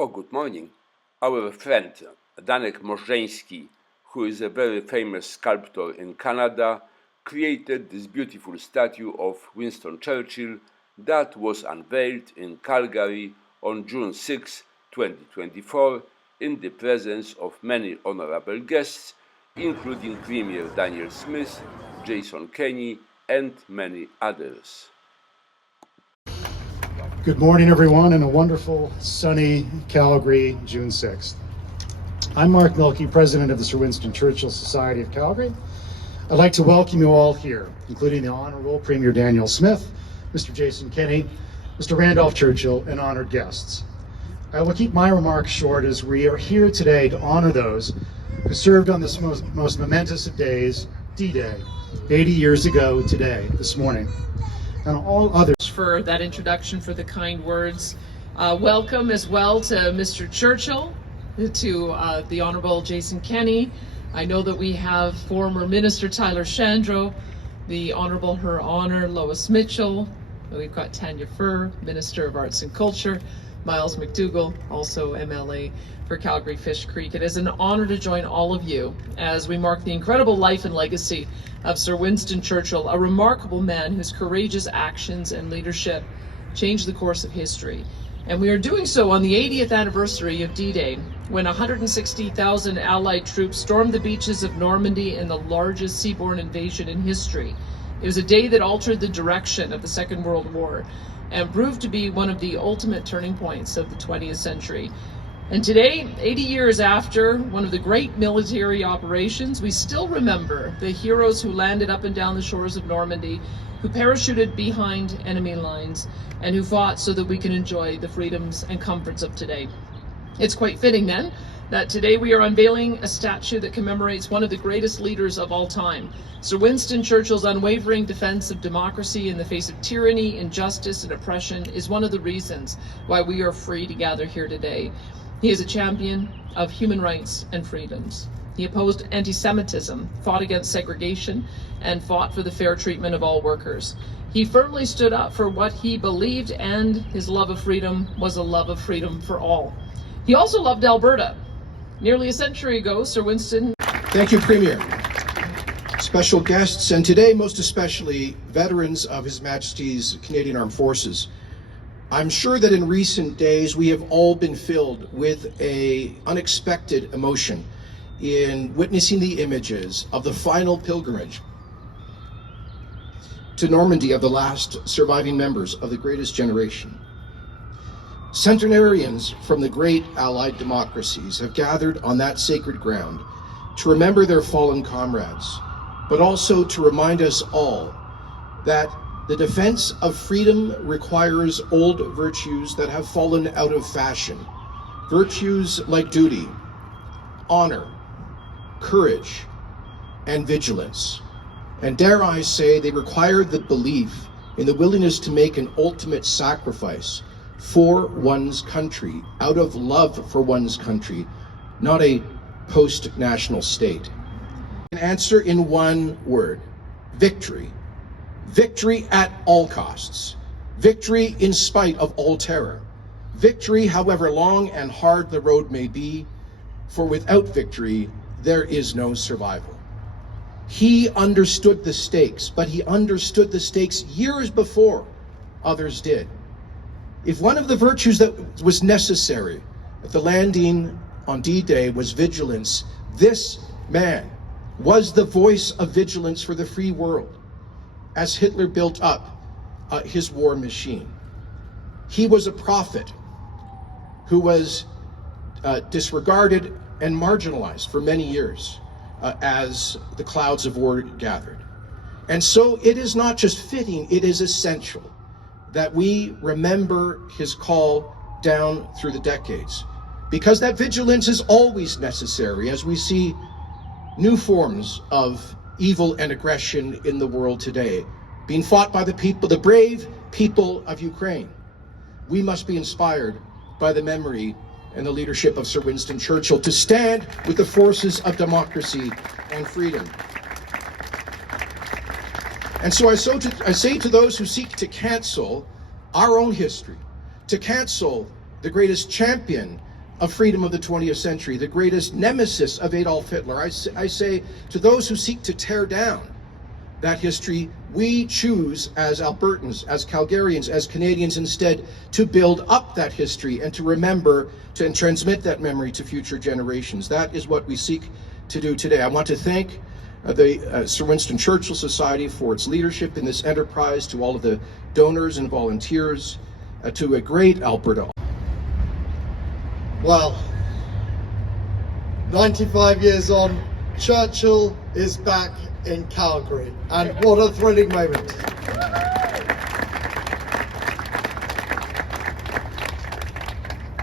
or good morning. Our friend Danek Mozdzenski, who is a very famous sculptor in Canada, created this beautiful statue of Winston Churchill that was unveiled in Calgary on June 6, 2024, in the presence of many honourable guests, including Premier Danielle Smith, Kenney, and many others. Good morning, everyone, and a wonderful, sunny Calgary, June 6th. I'm Mark Milkey, President of the Sir Winston Churchill Society of Calgary. I'd like to welcome you all here, including the Honourable Premier Danielle Smith, Mr. Jason Kenney, Mr. Randolph Churchill, and honoured guests. I will keep my remarks short as we are here today to honour those who served on this most momentous of days, D-Day, 80 years ago today, this morning, and all others. For that introduction, for the kind words. Welcome as well to Mr. Churchill, to the Honourable Jason Kenney. I know that we have former Minister Tyler Shandro, the Honourable Her Honour Lois Mitchell. We've got Tanya Furr, Minister of Arts and Culture, Miles McDougall, also MLA for Calgary Fish Creek. It is an honour to join all of you as we mark the incredible life and legacy of Sir Winston Churchill, a remarkable man whose courageous actions and leadership changed the course of history. And we are doing so on the 80th anniversary of D-Day, when 160,000 Allied troops stormed the beaches of Normandy in the largest seaborne invasion in history. It was a day that altered the direction of the Second World War and proved to be one of the ultimate turning points of the 20th century. And today, 80 years after one of the great military operations, we still remember the heroes who landed up and down the shores of Normandy, who parachuted behind enemy lines, and who fought so that we can enjoy the freedoms and comforts of today. It's quite fitting then that today we are unveiling a statue that commemorates one of the greatest leaders of all time. Sir Winston Churchill's unwavering defense of democracy in the face of tyranny, injustice, and oppression is one of the reasons why we are free to gather here today. He is a champion of human rights and freedoms. He opposed anti-Semitism, fought against segregation, and fought for the fair treatment of all workers. He firmly stood up for what he believed, and his love of freedom was a love of freedom for all. He also loved Alberta. Nearly a century ago, Sir Winston... Thank you, Premier. Special guests, and today most especially veterans of His Majesty's Canadian Armed Forces. I'm sure that in recent days we have all been filled with an unexpected emotion in witnessing the images of the final pilgrimage to Normandy of the last surviving members of the greatest generation. Centenarians from the great Allied democracies have gathered on that sacred ground to remember their fallen comrades, but also to remind us all that the defense of freedom requires old virtues that have fallen out of fashion. Virtues like duty, honor, courage, and vigilance. And dare I say, they require the belief in the willingness to make an ultimate sacrifice for one's country, out of love for one's country, not a post-national state. An answer in one word: victory. Victory at all costs. Victory in spite of all terror. Victory, however long and hard the road may be, for without victory, there is no survival. He understood the stakes, but he understood the stakes years before others did. If one of the virtues that was necessary at the landing on D-Day was vigilance, this man was the voice of vigilance for the free world as Hitler built up his war machine. He was a prophet who was disregarded and marginalized for many years as the clouds of war gathered. And so it is not just fitting, it is essential that we remember his call down through the decades, because that vigilance is always necessary as we see new forms of evil and aggression in the world today being fought by the people, the brave people of Ukraine. We must be inspired by the memory and the leadership of Sir Winston Churchill to stand with the forces of democracy and freedom. And so I say to those who seek to cancel our own history, to cancel the greatest champion of freedom of the 20th century, the greatest nemesis of Adolf Hitler. I say to those who seek to tear down that history, we choose as Albertans, as Calgarians, as Canadians instead to build up that history and to remember and transmit that memory to future generations. That is what we seek to do today. I want to thank the Sir Winston Churchill Society for its leadership in this enterprise, to all of the donors and volunteers, to a great Alberta. Well, 95 years on, Churchill is back in Calgary, and what a thrilling moment.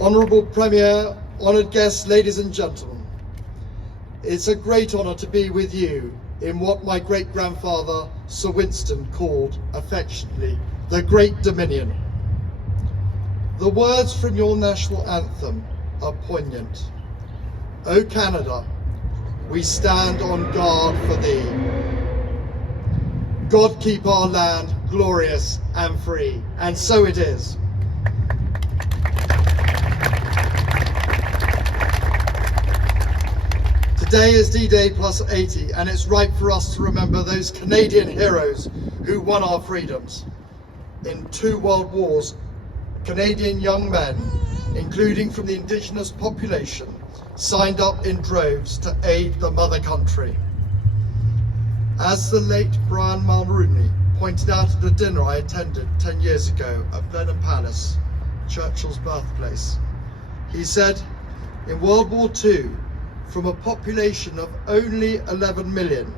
Honourable Premier, honoured guests, ladies and gentlemen, it's a great honour to be with you in what my great-grandfather Sir Winston called affectionately the Great Dominion. The words from your national anthem are poignant. O Canada, we stand on guard for thee. God keep our land glorious and free. And so it is. Today is D-Day plus 80, and it's right for us to remember those Canadian heroes who won our freedoms. In 2 world wars, Canadian young men, including from the Indigenous population, signed up in droves to aid the mother country. As the late Brian Mulroney pointed out at a dinner I attended 10 years ago at Blenheim Palace, Churchill's birthplace, he said, in World War II, from a population of only 11 million,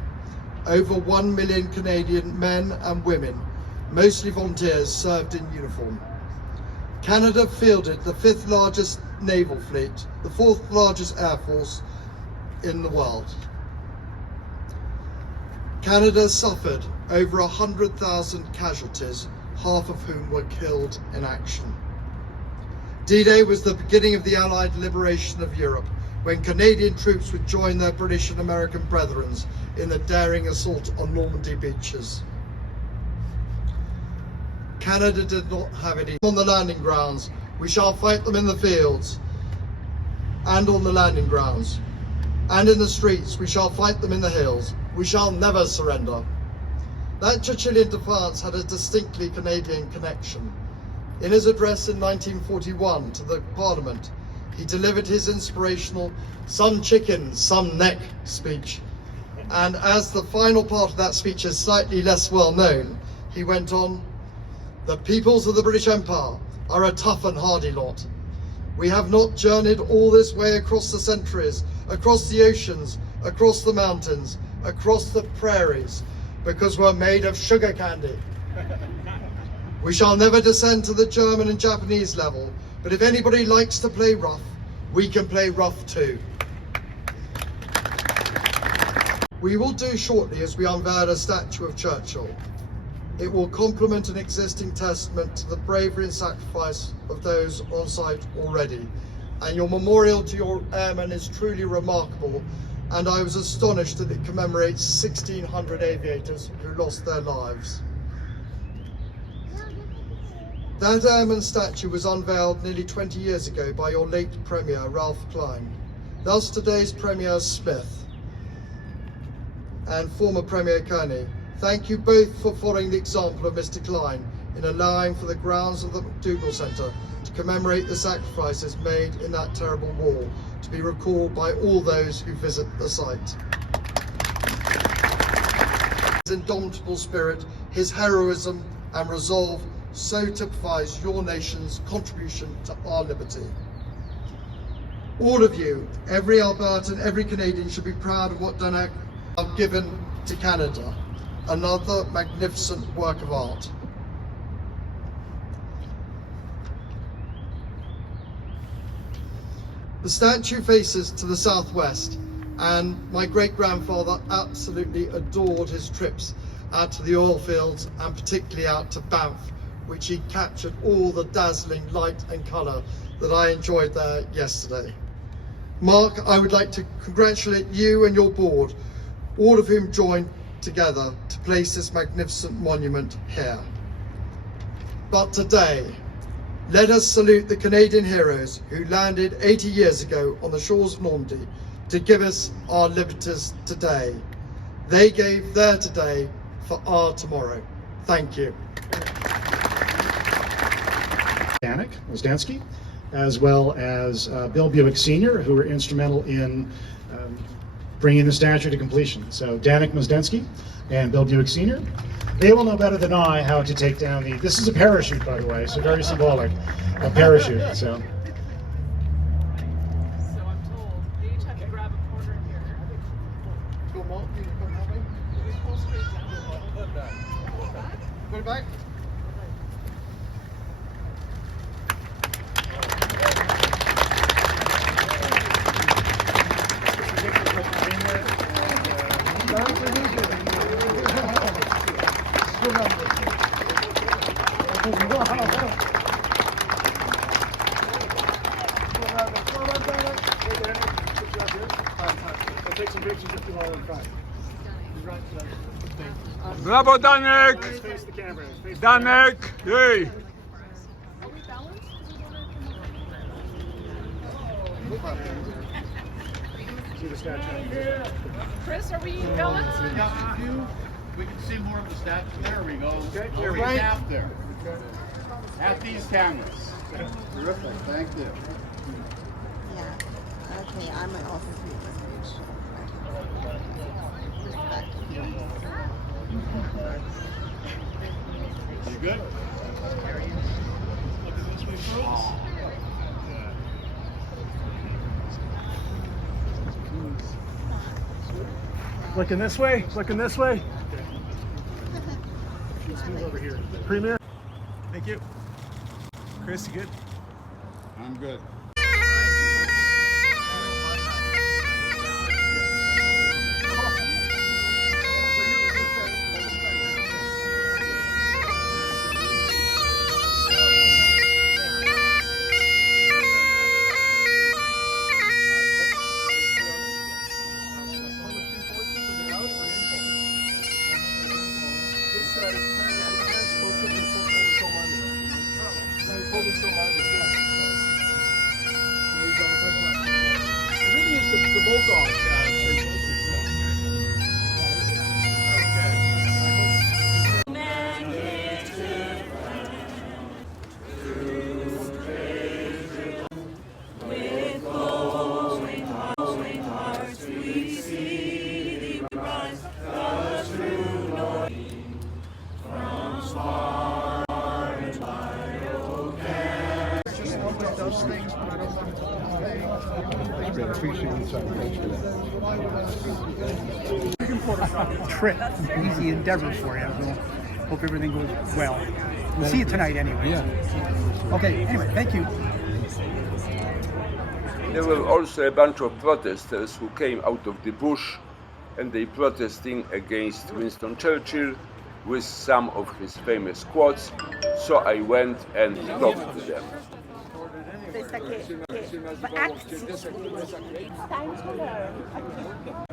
over 1 million Canadian men and women, mostly volunteers, served in uniform. Canada fielded the 5th largest naval fleet, the 4th largest air force in the world. Canada suffered over 100,000 casualties, half of whom were killed in action. D-Day was the beginning of the Allied liberation of Europe, when Canadian troops would join their British and American brethren in the daring assault on Normandy beaches. Canada did not have any on the landing grounds. We shall fight them in the fields and on the landing grounds. And in the streets, we shall fight them in the hills. We shall never surrender. That Churchillian defiance had a distinctly Canadian connection. In his address in 1941 to the Parliament, he delivered his inspirational "some chicken, some neck" speech. And as the final part of that speech is slightly less well known, he went on, "The peoples of the British Empire are a tough and hardy lot. We have not journeyed all this way across the centuries, across the oceans, across the mountains, across the prairies, because we're made of sugar candy. We shall never descend to the German and Japanese level, but if anybody likes to play rough, we can play rough too." We will do shortly as we unveil a statue of Churchill. It will complement an existing testament to the bravery and sacrifice of those on site already. And your memorial to your airmen is truly remarkable, and I was astonished that it commemorates 1,600 aviators who lost their lives. That airman statue was unveiled nearly 20 years ago by your late Premier, Ralph Klein. Thus today's Premier Smith and former Premier Kenney, thank you both for following the example of Mr. Klein in allowing for the grounds of the McDougall Centre to commemorate the sacrifices made in that terrible war, to be recalled by all those who visit the site. His indomitable spirit, his heroism and resolve so typifies your nation's contribution to our liberty. All of you, every Albertan, every Canadian should be proud of what Danek have given to Canada. Another magnificent work of art. The statue faces to the southwest, and my great-grandfather absolutely adored his trips out to the oil fields and particularly out to Banff, which he captured all the dazzling light and colour that I enjoyed there yesterday. Mark, I would like to congratulate you and your board, all of whom joined together to place this magnificent monument here. But today, Let us salute the Canadian heroes who landed 80 years ago on the shores of Normandy to give us our liberties today. They gave their today for our tomorrow. Thank you. Danek Mozdzenski, as well as Bill Buick Sr., who were instrumental in bringing the statue to completion. So Danek Mozdzenski and Bill Buick Sr., they will know better than I how to take down this is a parachute, by the way, so very symbolic, a parachute. So I'm told. They each have to grab a corner here. Pull straight down. Put it back. Brawo, Danek! Danek! Jej! Chris, are we balanced? Yeah, we can see more of the statue. There we go. Okay, Over right. half there. At these cameras. Terrific. Thank you. Yeah. Okay, I'm also You good? Looking this way, looking this way. Let's move over here. Premier. Thank you. Chris, you good? I'm good. It really is the bulldog Churchill. Trip, easy endeavor for you. We'll hope everything goes well. We'll see you tonight anyway. Yeah. Okay, anyway, thank you. There were also a bunch of protesters who came out of the bush and they protesting against Winston Churchill with some of his famous quotes, so I went and talked to them. It's time to learn.